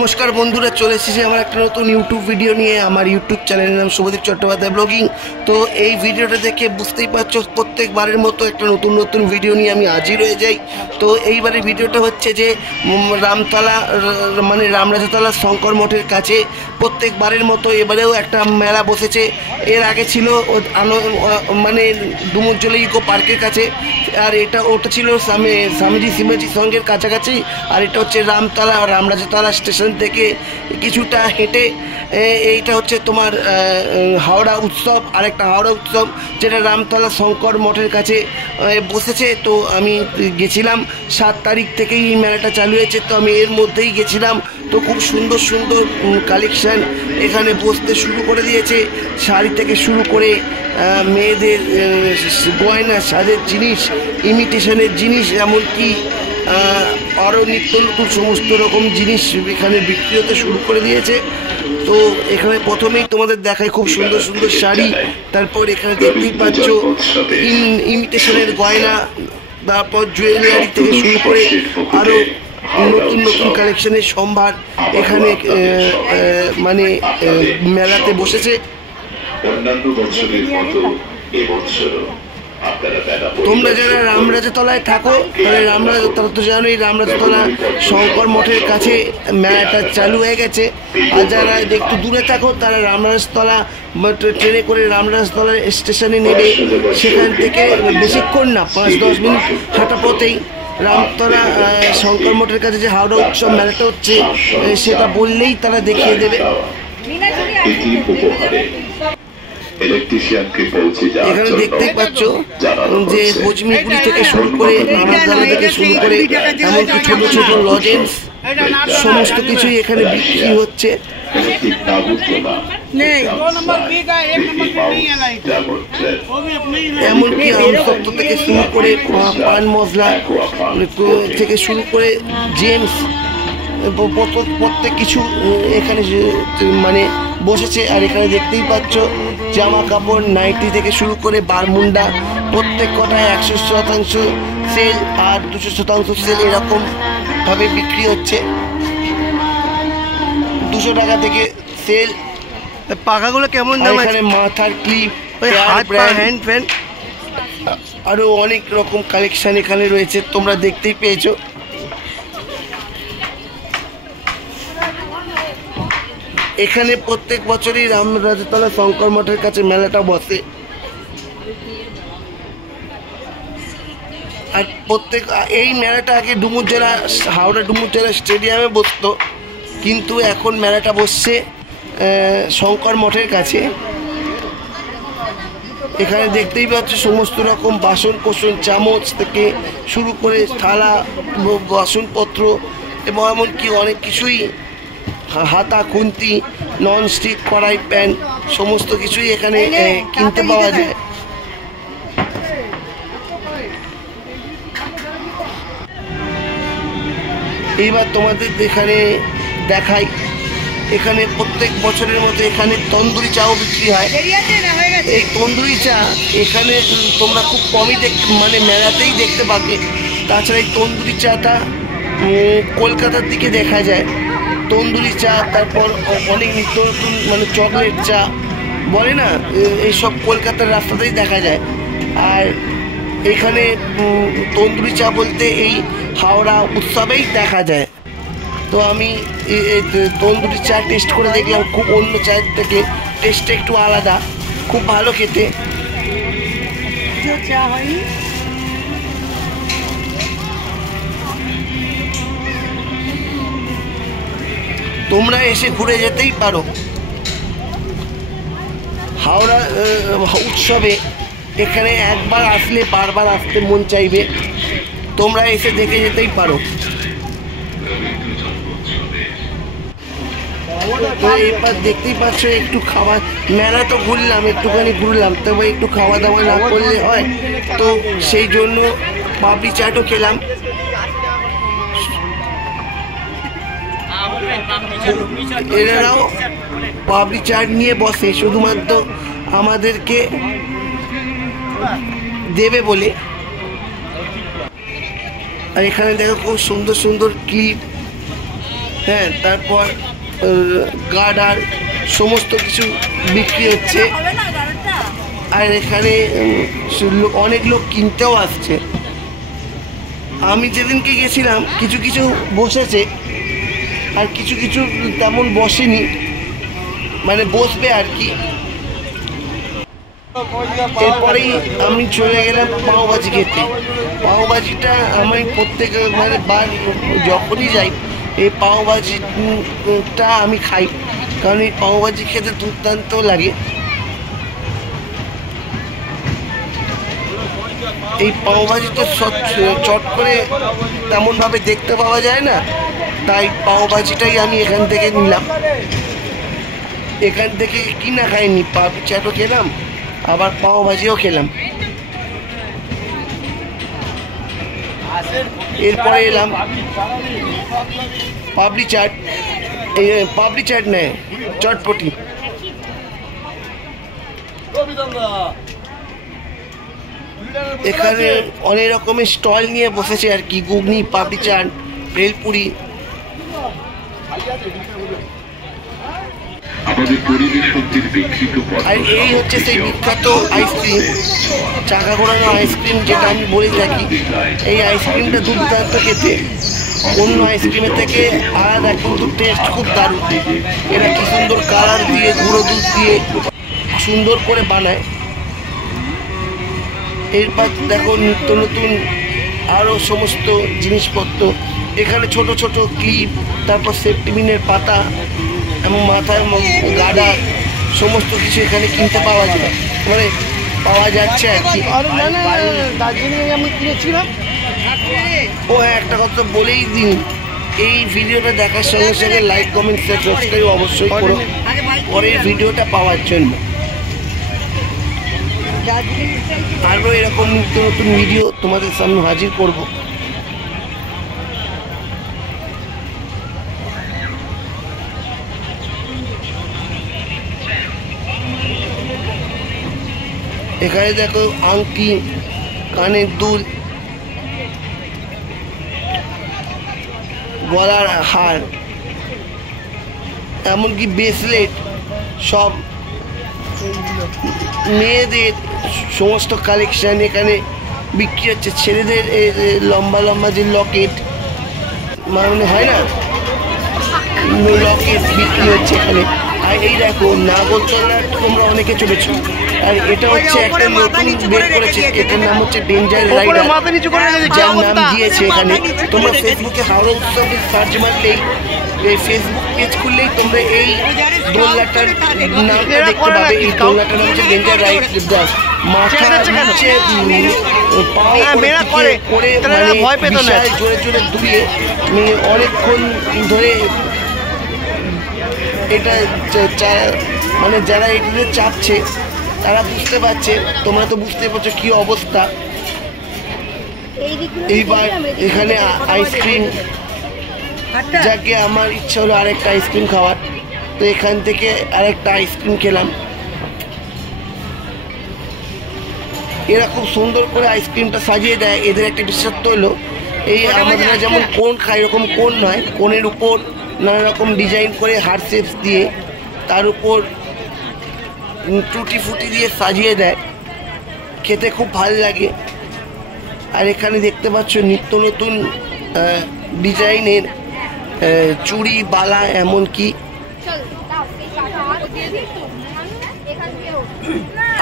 नमस्कार बंधुरा चले एक नतून यूट्यूब भिडियो नहीं हमार यूट्यूब चैनल नाम शुभदीप चट्टोपाध्याय ब्लगिंग। तो ये भिडियोटा देखे बुझतेई पारछो प्रत्येक बारेर मतो एक नतून नतून भिडियो निये आमी हाजिर हये जाई। तो एइबारे भिडियोटा होच्छे जे रामतला माने रामराजातला शंकर मठेर काछे प्रत्येक बारेर मतो एबारेও একটা मेला बसेছে। एर आगे छिलो माने डुमुरजोली इको पार्केर काछे और एटा ओटा छिलो स्वामीजी शिवाजी संघेर काछाकाछि और एटा होच्छे रामतला रामराजातला स्टेशन থেকে কিছুটা হেঁটে এইটা হচ্ছে তোমার হাওড়া উৎসব। আর একটা হাওড়া উৎসব যেটা রামতলা শঙ্কর মঠের কাছে বসেছে। তো আমি গেছিলাম 7 তারিখ থেকেই এই মেলাটা চালু হয়েছে। তো আমি এর মধ্যেই গেছিলাম। তো খুব সুন্দর সুন্দর কালেকশন এখানে বসতে শুরু করে দিয়েছে। শাড়ি থেকে শুরু করে মেয়েদের গয়না সাজের জিনিস, ইমিটেশনের জিনিস, এমনকি আরও নিত্য নতুন সমস্ত রকম জিনিস এখানে বিক্রি হতে শুরু করে দিয়েছে। তো এখানে প্রথমেই তোমাদের দেখায় খুব সুন্দর সুন্দর শাড়ি, তারপর এখানে দেখতেই পাচ্ছ ইমিটেশনের গয়না, তারপর জুয়েলারি থেকে শুরু করে আরও নতুন নতুন কালেকশনের সম্ভার এখানে মানে মেলাতে বসেছে। তোমরা যারা রামরাজাতলায় থাকো তাহলে রামরাজাতলা তো জানোই, রামরাজাতলা শঙ্কর মঠের কাছে মেলাটা চালু হয়ে গেছে। আর যারা একটু দূরে থাকো তারা রামরাজাতলা ট্রেনে করে রামরাজাতলা স্টেশনে নেবে। সেখান থেকে বেশিক্ষণ না, 5-10 মিনিট হাঁটা পথেই রামতলা শঙ্কর মঠের কাছে যে হাওড়া উৎসব মেলাটা হচ্ছে সেটা বললেই তারা দেখিয়ে দেবে। এখানে দেখতেই পাচ্ছ যে কোচমিপুরি থেকে শুরু করে নানাদানা থেকে শুরু করে এমনকি ছোট ছোট লজেন্স সমস্ত কিছুই এখানে বিক্রি হচ্ছে। এমনকি আমসত্ব থেকে শুরু করে পান মশলা থেকে শুরু করে জেমস প্রত্যেক কিছু এখানে মানে বসেছে। আর এখানে দেখতেই পাচ্ছ জামা কাপড়, নাইটি থেকে শুরু করে বারমুন্ডা প্রত্যেক কটায় 100% সেল আর 200% সেল এরকম ভাবে বিক্রি হচ্ছে। 200 টাকা থেকে সেল। পাখাগুলো কেমন দাম? এখানে মাথার ক্লিপ, হ্যান্ড ফ্যান আরও অনেক রকম কালেকশন এখানে রয়েছে, তোমরা দেখতেই পেয়েছো। এখানে প্রত্যেক বছরই রামরাজাতলা শঙ্কর মঠের কাছে মেলাটা বসে। আর এই মেলাটা আগে ডুমুরজোড়া হাওড়া ডুমুরজোড়া স্টেডিয়ামে বসতো, কিন্তু এখন মেলাটা বসছে শঙ্কর মঠের কাছে। এখানে দেখতেই পাচ্ছ সমস্ত রকম বাসন কোসন, চামচ থেকে শুরু করে থালা, বাসনপত্র এবং এমনকি অনেক কিছুই, হাতা, খুন্তি, নন স্টিক কড়াই, প্যান সমস্ত কিছুই এখানে কিনতে পাওয়া যায়। এইবার তোমাদের এখানে দেখাই, এখানে প্রত্যেক বছরের মতো এখানে তন্দুরি চাও বিক্রি হয়। এই তন্দুরি চা এখানে তোমরা খুব কমই মানে মেলাতেই দেখতে পাবে। তাছাড়া এই তন্দুরি চাটা কলকাতার দিকে দেখা যায়। তন্দুরি চা, তারপর অনেক নিত্য নতুন মানে চকলেট চা বলে না, এইসব কলকাতার রাস্তাতেই দেখা যায়। আর এখানে তন্দুরি চা বলতে এই হাওড়া উৎসবেই দেখা যায়। তো আমি এই তন্দুরি চা টেস্ট করে দেখলাম, খুব অন্য চায়ের থেকে টেস্টটা একটু আলাদা, খুব ভালো খেতে। তোমরা এসে ঘুরে যেতেই পারো। হাওড়া উৎসবে এখানে একবার আসলে বারবার আসতে মন চাইবে। তোমরা এসে দেখে যেতেই পারো। তো এবার দেখতেই পাচ্ছ একটু খাবার, মেলা তো ঘুরলাম, একটুখানি ঘুরলাম, তবে একটু খাওয়া দাওয়া না করলে হয়। তো সেই জন্য পাপড়ি চাটও খেলাম। এরাও পাপড়ি চাট নিয়ে বসে শুধুমাত্র আমাদেরকে দেবে বলে। আর এখানে দেখো খুব সুন্দর সুন্দর ক্লিপ, হ্যাঁ, তারপর গার্ডার সমস্ত কিছু বিক্রি হচ্ছে। আর এখানে অনেক লোক কিনতেও আসছে। আমি যেদিনকে গেছিলাম কিছু কিছু বসেছে, আর কিছু কিছু তেমন বসেনি, মানে বসবে আর কি। এরপরেই আমি চলে গেলাম পাওভাজি খেতে। পাওভাজিটা আমি প্রত্যেক মানে বার যখনই যাই এই পাওভাজিটা আমি খাই, কারণ এই পাওভাজি খেতে দুর্দান্ত লাগে। এই পাওভাজিটা চট করে তেমনভাবে দেখতে পাওয়া যায় না, তাই পাওভাজিটাই আমি এখান থেকে নিলাম। এখান থেকে কিনা খাইনি, পাপড়ি চাটও খেলাম, আবার পাওভাজিও খেলাম। এরপরে এলাম পাপড়ি চাট, পাপড়ি চাট নেয় চটপটি। এখানে অনেক রকমের স্টল নিয়ে বসেছে আর কি, ঘুগনি, পাপড়ি চাট, ভেলপুরি। আর এই হচ্ছে সেই বিখ্যাত আইসক্রিম, চাকা ঘোরানো আইসক্রিম, যেটা আমি বলে থাকি। এই আইসক্রিমটা দুর্দান্ত খেতে, অন্য আইসক্রিমের থেকে আলাদা, কিন্তু টেস্ট খুব দারুণ। এরা কি সুন্দর কালার দিয়ে, গুঁড়ো দুধ দিয়ে সুন্দর করে বানায়। এরপর দেখো নিত্য নতুন আরও সমস্ত জিনিসপত্র। এখানে ছোট ছোট ক্লিপ, তারপর সেফটিপিনের পাতা এবং মাথায় গাডা, সমস্ত কিছু এখানে কিনতে পাওয়া যায়, মানে পাওয়া যাচ্ছে আর কি। দার্জিলিং আমি কিনেছিলাম। ও হ্যাঁ, একটা কথা বলেই দিন, এই ভিডিওটা দেখার সঙ্গে সঙ্গে লাইক, কমেন্ট, শেয়ার, সাবস্ক্রাইব অবশ্যই করো পরের ভিডিওটা পাওয়ার জন্য। আরও এরকম নিত্য নতুন ভিডিও তোমাদের সামনে হাজির করব। এখানে দেখো আংটি, কানের দুল, গলার হার, এমনকি ব্রেসলেট, সব মেয়েদের সমস্ত কালেকশন এখানে বিক্রি হচ্ছে। ছেলেদের লম্বা লম্বা যে লকেট, মানে হয় না, লকেট বিক্রি হচ্ছে এখানে। আর এই দেখো নাগরদোলনা তোমরা অনেকে চলেছো, আর এটা হচ্ছে একটা নতুন বের করেছে, এটার নাম হচ্ছে ডেঞ্জার রাইডার, যার নাম দিয়েছে এখানে। তোমরা ফেসবুকে হাওড়া উৎসবে সার্চ মারলেই, এই ফেসবুক পেজ খুললেই তোমরা এই দোলনাটার নামটা দেখতে পাবে। এই দোলনাটার নাম হচ্ছে ডেঞ্জার রাইডার। মাথা নিচে পাও করে মানে বিশাল জোরে জোরে দুলিয়ে অনেকক্ষণ ধরে এটা মানে যারা এটাতে চাপছে তারা বুঝতে পারছে, তোমরা তো বুঝতে পারছো কি অবস্থা। এইবার এখানে আইসক্রিম, যাকে আমার ইচ্ছা হলো আরেকটা আইসক্রিম খাওয়ার, তো এখান থেকে আরেকটা আইসক্রিম খেলাম। এরা খুব সুন্দর করে আইসক্রিমটা সাজিয়ে দেয়। এদের একটা বিশেষত্ব হলো, এই আমাদের যেমন কোন খায় এরকম কোন নয়, কোনের উপর নানা রকম ডিজাইন করে হার্ট শেপস দিয়ে তার উপর টুটি ফুটি দিয়ে সাজিয়ে দেয়, খেতে খুব ভালো লাগে। আর এখানে দেখতে পাচ্ছ নিত্য নতুন ডিজাইনের চুড়ি, বালা, এমনকি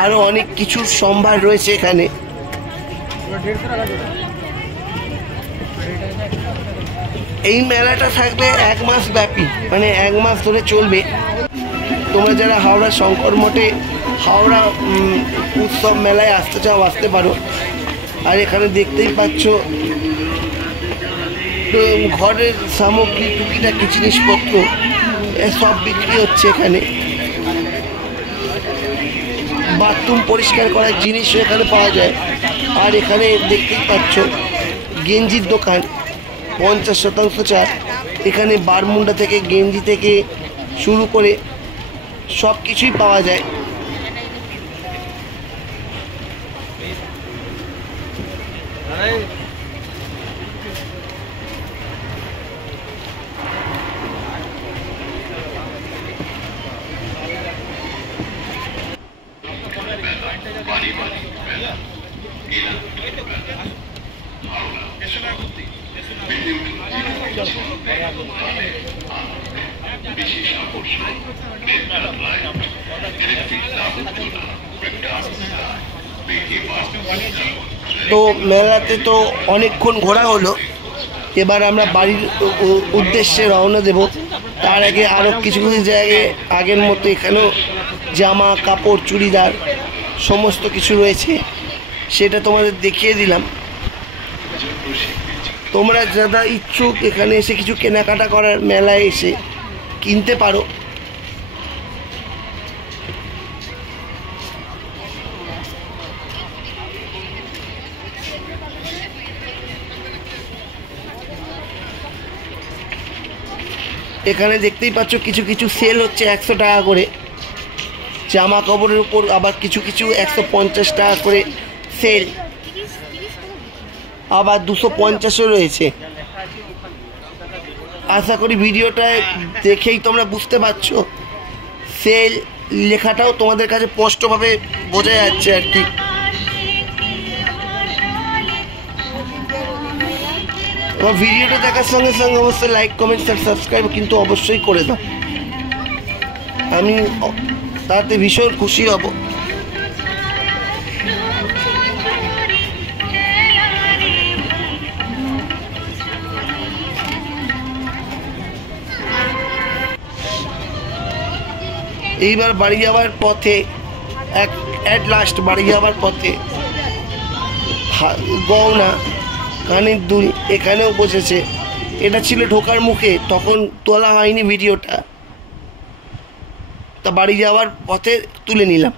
আরো অনেক কিছুর সম্ভার রয়েছে এখানে। এই মেলাটা থাকবে 1 মাস ব্যাপী, মানে 1 মাস ধরে চলবে। তোমরা যারা হাওড়া শঙ্কর মঠে হাওড়া উৎসব মেলায় আসতে চাও আসতে পারো। আর এখানে দেখতেই পাচ্ছ ঘরের সামগ্রী, টুকিটাকি জিনিসপত্র সব বিক্রি হচ্ছে এখানে। বাথরুম পরিষ্কার করার জিনিসও এখানে পাওয়া যায়। আর এখানে দেখতেই পাচ্ছ গেঞ্জির দোকান, 50% ছাড়। এখানে বারমুন্ডা থেকে গেঞ্জি থেকে শুরু করে সব কিছুই পাওয়া যায়। তো মেলাতে তো অনেকক্ষণ ঘোরা হলো, এবার আমরা বাড়ির উদ্দেশ্যে রওনা দেব। তার আগে আরও কিছু কিছু জায়গায় আগের মতো এখানেও জামা কাপড় চুড়িদার সমস্ত কিছু রয়েছে, সেটা তোমাদের দেখিয়ে দিলাম। তোমরা যারা ইচ্ছুক এখানে এসে কিছু কেনাকাটা করার, মেলায় এসে কিনতে পারো। এখানে দেখতেই পাচ্ছ কিছু কিছু সেল হচ্ছে 100 টাকা করে জামা কাপড়ের উপর, আবার কিছু কিছু 150 টাকা করে সেল, আবার 250ও রয়েছে। আশা করি ভিডিওটায় দেখেই তোমরা বুঝতে পারছো, সেল লেখাটাও তোমাদের কাছে স্পষ্টভাবে বোঝা যাচ্ছে আর কি। আমার ভিডিওটা দেখার সঙ্গে সঙ্গে অবশ্যই লাইক কমেন্ট আর সাবস্ক্রাইব কিন্তু অবশ্যই করে দাও, আমি তাতে ভীষণ খুশি হব। এইবার বাড়ি যাওয়ার পথে অ্যাট লাস্ট বাড়ি যাওয়ার পথে গহনা কানের দুল এখানেও বসেছে। এটা ছিল ঢোকার মুখে, তখন তোলা হয়নি ভিডিওটা, তা বাড়ি যাওয়ার পথে তুলে নিলাম।